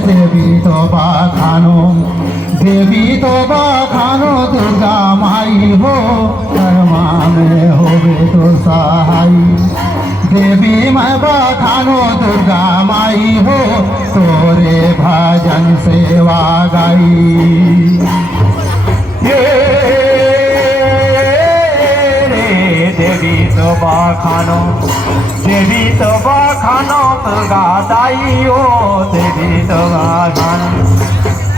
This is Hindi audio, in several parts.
देवी तो बखानो, देवी तो बखानो दुर्गा माई हो, कर्मा में होवे तो सहाई। देवी मैं बखानो दुर्गा माई हो, तोरे भजन सेवा गाई। देवी तो बखानो, देवी तो बखानो दुर्गा दाई हो, देवी तो बखानो,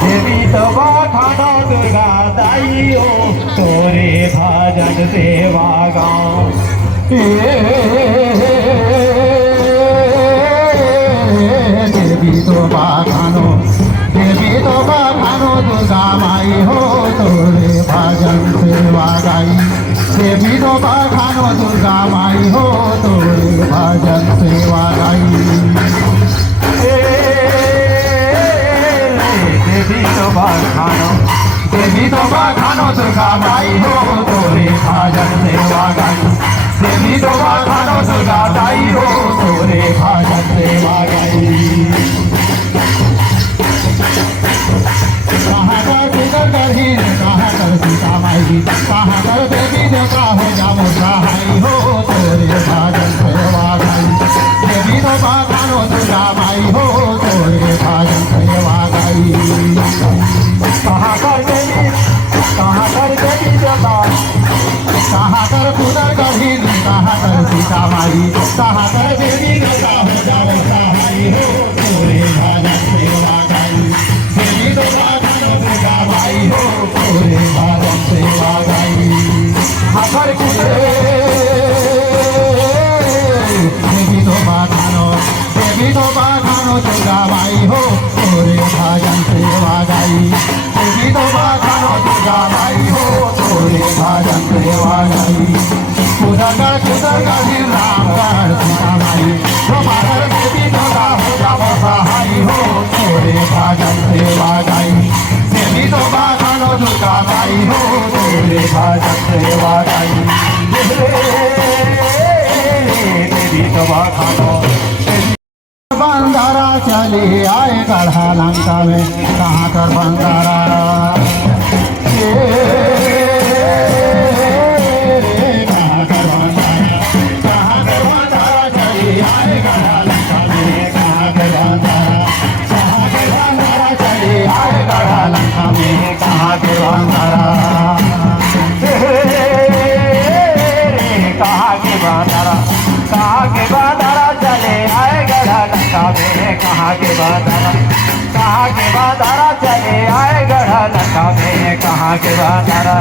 देवी तो बखानो दुर्गा दाई हो, तोरे भजन सेवा गाओ। देवी तो बखानो, देवी तो बखानो दुर्गा माई हो, तोरे भजन सेवा गाई। देवी तो बखानो दुर्गा माई हो, तोरे भजन सेवा गाई। देवी तो बखानो, देवी तो बखानो दुर्गा माई हो, तोरे भजन सेवा गाई। देवी तो बखानो दुर्गा माई हो, तोरे भजन सेवा गाई। कहाँ कर फिकर करही, कहाँ कर सीता माई, कहाँ कर देवी देवता हो जाओ सहाय हो, तोरे भजन सेवा गाई। देवी तो बखानो दुर्गा माई हो, तोरे भजन सेवा गाई। कहाँ कर देवी, कहाँ कर देवी देवता, कहाँ कर पुदर गढ़ी, कहाँ कर सीता माई, कहाँ कर देवी देवता हो जाओ सहाय हो, तोरे भजन सेवा गाई। देवी तो बखानो दुर्गा माई हो, तोरे भजन सेवा गाई। हर देवी तो बखानो, देवी तो बखानो दुर्गा माई हो, तोरे भजन सेवा गाई। देवी तो बखानो दुर्गा माई हो, तोरे भजन सेवा गाई। कुदर गढ़ी रामगढ़ सीता माई, तुम्हारे देवी देवता हो जाओ सहाय हो, तोरे भजन सेवा गाई। देवी तो बखानो दुर्गा माई हो, तोरे भजन सेवा गाई। देवी तो बखानो, बंदारा चली आए गढ़ा लंका में, कहाँ कर बंदारा। कहाँ कर बंदारा, कहाँ कर बंदारा चली आए गढ़ा लंका में, कहाँ कर बंदारा, कहाँ कर बंदारा चली आए गढ़ा लंका में, कहाँ कर बंदारा। कहाँ के बंदारा, कहाँ के बंदारा चले आए गढ़ा लंका में, कहाँ के बंदारा, कहाँ के बंदारा चले आए गढ़ा लंका में, कहाँ के बंदारा।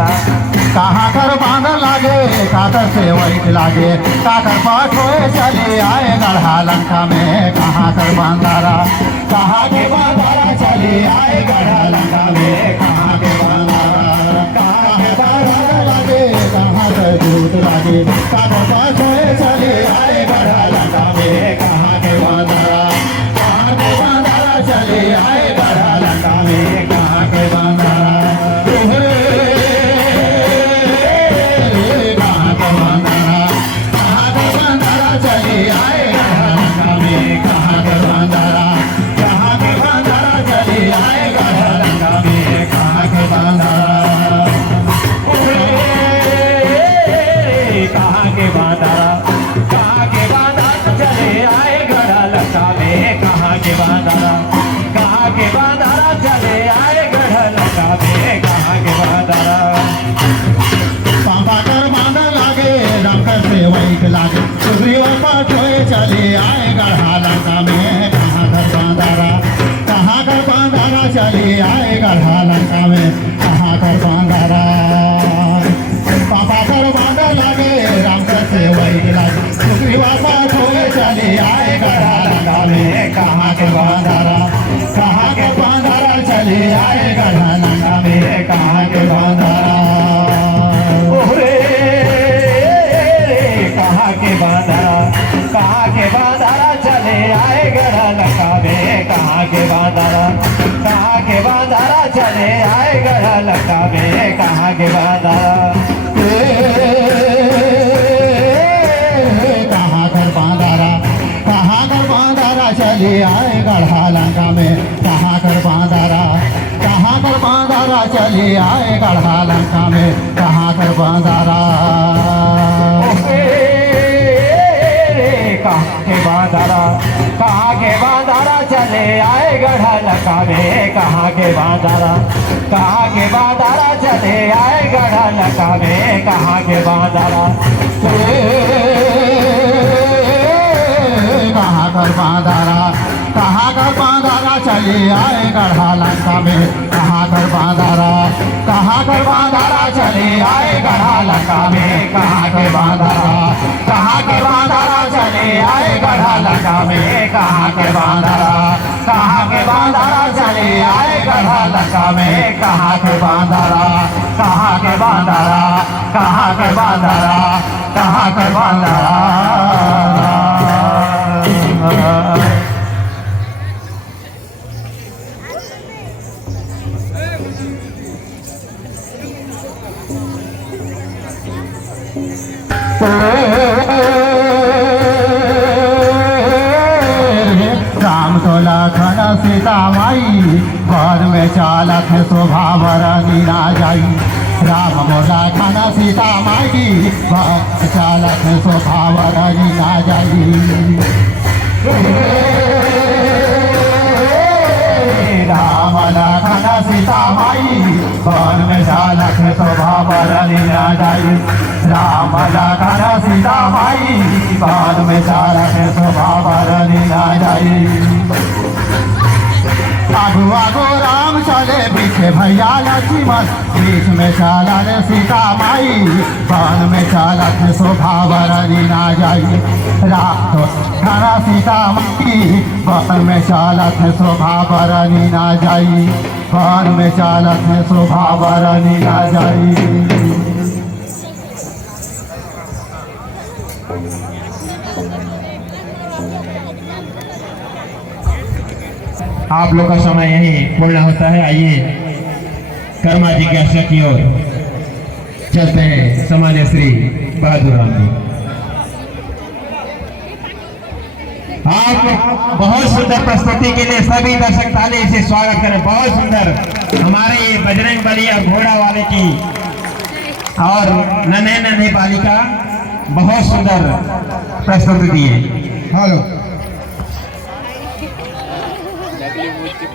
कहाँ कर बांधन लागे, काकर से वैठ लागे, काकर पाठोए चले आए गढ़ा लंका में, कहाँ कर बंदारा। कहाँ के बंदारा चले आए गढ़ा लंका में, कहाँ के बंदारा। कहाँ के बंदारा लागे, कहाँ कर दूत लागे, काकर पाठोए चले आए गढ़ा लंका में, कहाँ के बंदारा। कहाँ के बंदारा चले आए गढ़ा लंका में, कहाँ के बंदारा। लागे सुग्रीव पाठोए चले आए गढ़ा लंका में, कहाँ कर बंदारा। कहाँ कर बंदारा चले आए गढ़ा लंका में, कहाँ कर बंदारा। पापा कर बांधा लागे राम से वही लागे, सुग्रीव पाठोए चले आए गढ़ा लंका में, कहाँ के बंदारा। कहाँ के बंदारा चले आए गढ़ा लंका में, कहाँ के बंदारा। कहाँ के बंदारा चले आए गढ़ा लंका में, कहाँ के बंदारा, कहाँ के बंदारा चले आए गढ़ा लंका में, कहाँ के बंदारा। कहाँ कर बंदारा, कहाँ कर बंदारा चले आए गढ़ा लंका में कहाँ कर बांधारा चले आए गढ़ा लंका में कहाँ कर बांधारा कहाँ के बांधारा चले आए गढ़ा लंका में कहाँ के बांधारा चले आए गढ़ा लंका में कहाँ के बांधारा कहाँ कर बांधारा चले आए गढ़ा लंका में कहाँ कर बांधारा चले आए गढ़ा लंका में कहाँ के बांधारा चले आए गढ़ा लंका में कहाँ के बांधारा चले आए गढ़ा लंका में कहाँ के बांधारा राम तो लखन सीता माई घर में चालक है शोभा बरनी ना जाई राम मोला खाना सीता माई घर चालक है शोभा बरनी ना जाई राम लखन सीता माई घर में चालक है शोभा बरनी ना जाई राम लखन सीता माई घर में चालक है शोभा बरनी ना जाई आगो आगो राम चले पीछे भैया लक्ष्मण बीच में चालक सीता माई बाण में चालक शोभा बरनी ना जाई राम खाना सीता माई बाण में चालक शोभा बरनी ना जाई बाण में चालक शोभा बरनी ना जाई आप लोग का समय यही पूर्ण होता है। आइए कर्मा जिज्ञासा की ओर चलते हैं। सामान्य श्री बहादुर राम जी, आप बहुत सुंदर प्रस्तुति के लिए सभी दर्शक ताली से स्वागत करें। बहुत सुंदर हमारे ये बजरंग बली और घोड़ा वाले की और नन्हे नन्हे बालिका बहुत सुंदर प्रस्तुति दी है। हेलो नकली मूर्ति